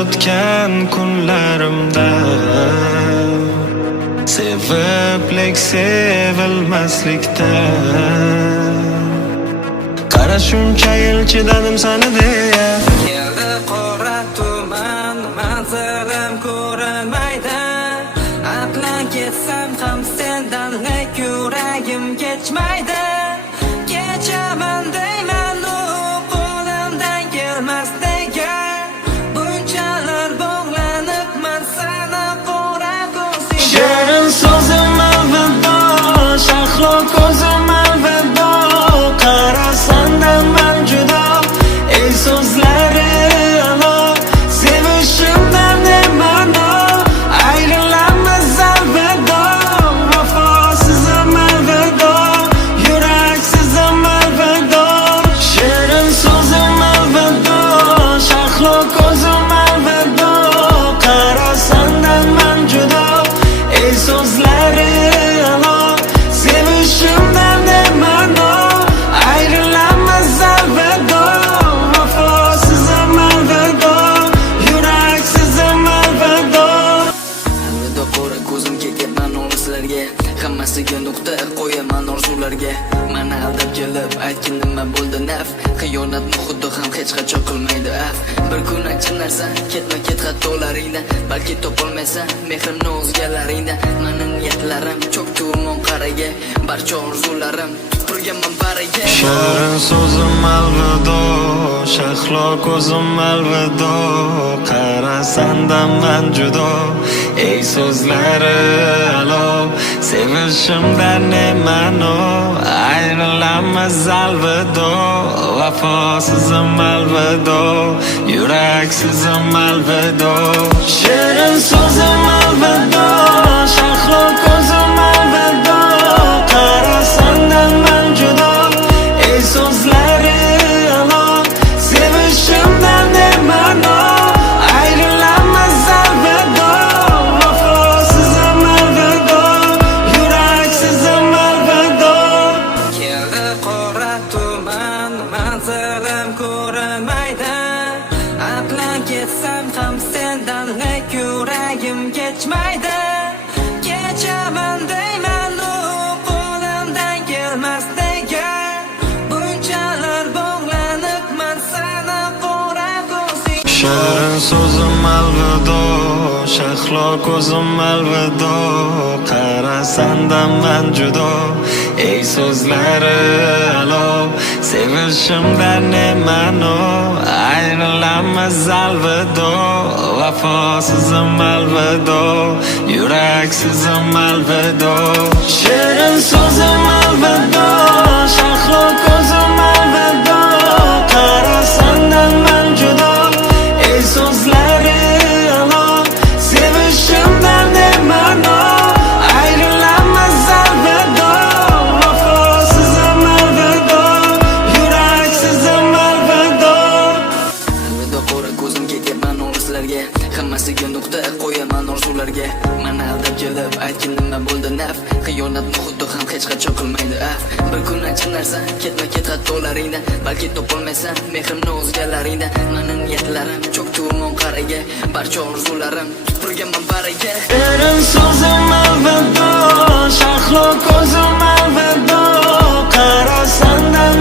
o'tgan kunlarimda sevib sevilmaslikda qara shuncha yil chidadim sani deya. Keldi qora tuman, manzilim ko'rinmaydi. Aqlan ketsam ham sendan yuragim kechmaydi. Kechaman deyman u qo'limdan kelmas degan. Bunchalar bog'lanibman sana qora ko'zingga. Shirin so'zim alvido, shahlo ko'zim alvido. Qara sendan man judo, ey so'zlari alo. Sevishimdan ne ma'no, ayrilamiz alvido. Vafosizim alvido, yuraksizim alvido. Shirin so'zim alvido, shahlo ko'zim alvido. Qara sendan man judo, ey so'zlari alo. Sevishimdan ne ma'no, ayrilamiz alvido. Vafosizim alvido, yuraksizim alvido. Alvido qora ko'zim ketyapman olislarga. Hammasiga nuqta qo'yaman orzularga. Mana aldab kelib aytgin nima bo'ldi naf. Xiyonatni xuddi ham hech qachon qilmaydi af. Bir kun aytgan narsa ketma-ket xatolaringdan, balki topolmaysan mehrimni o'zgalaringdan. Mani niyatlarim cho'kdi umon qaraga, barcha orzularim turganman bariga. Shirin so'zim alvido, shahlo ko'zim alvido. Qara sendan man judo, ey so'zlari alo. Sevishimdan ne ma'no, ayrilamiz alvido. Vafosizim alvido, yuraksizim alvido. Shirin so'zim alvido, shahlo ko'zim alvido. Qara sendan man judo, ey so'zlari alo. Sevishimdan ne ma'no, ayrilamiz alvido. Vafosizim alvido, yuraksizim alvido. Keldi qora tuman, manzilim ko'rinmaydi. Aqlan ketsam ham sendan yuragim kechmaydi. Kechaman deyman u qo'limdan kelmas degan. Bunchalar bog'lanibman sana qora ko'zingga. Shirin so'zim alvido, shahlo ko'zim alvido. Qara sendan man judo, ey so'zlari alo. Sevishimdan ne ma'no, ayrilamiz alvido. Vafosizim alvido, yuraksizim alvido. Shirin so'zim alvido, shahlo ko'zim alvido. Qara sendan man judo, ey so'zlari alo. Sevishimdan ne ma'no, ayrilamiz alvido. Vafosizim alvido, yuraksizim alvido. Alvido qora ko'zim ketyapman olislarga. Hammasiga nuqta qo'yaman orzularga. Mana aldab kelib aytgin nima bo'ldi naf. Xiyonatni xuddi ham hech qachon qilmaydi af. Bir kun aytgan narsa ketma-ket xatolaringdan, balki topolmaysan mehrimni o'zgalaringdan. Mani niyatlarim cho'kdi umon qaraga, barcha orzularim turganman bariga. Shirin so'zim alvido, shahlo ko'zim alvido. Qara sendan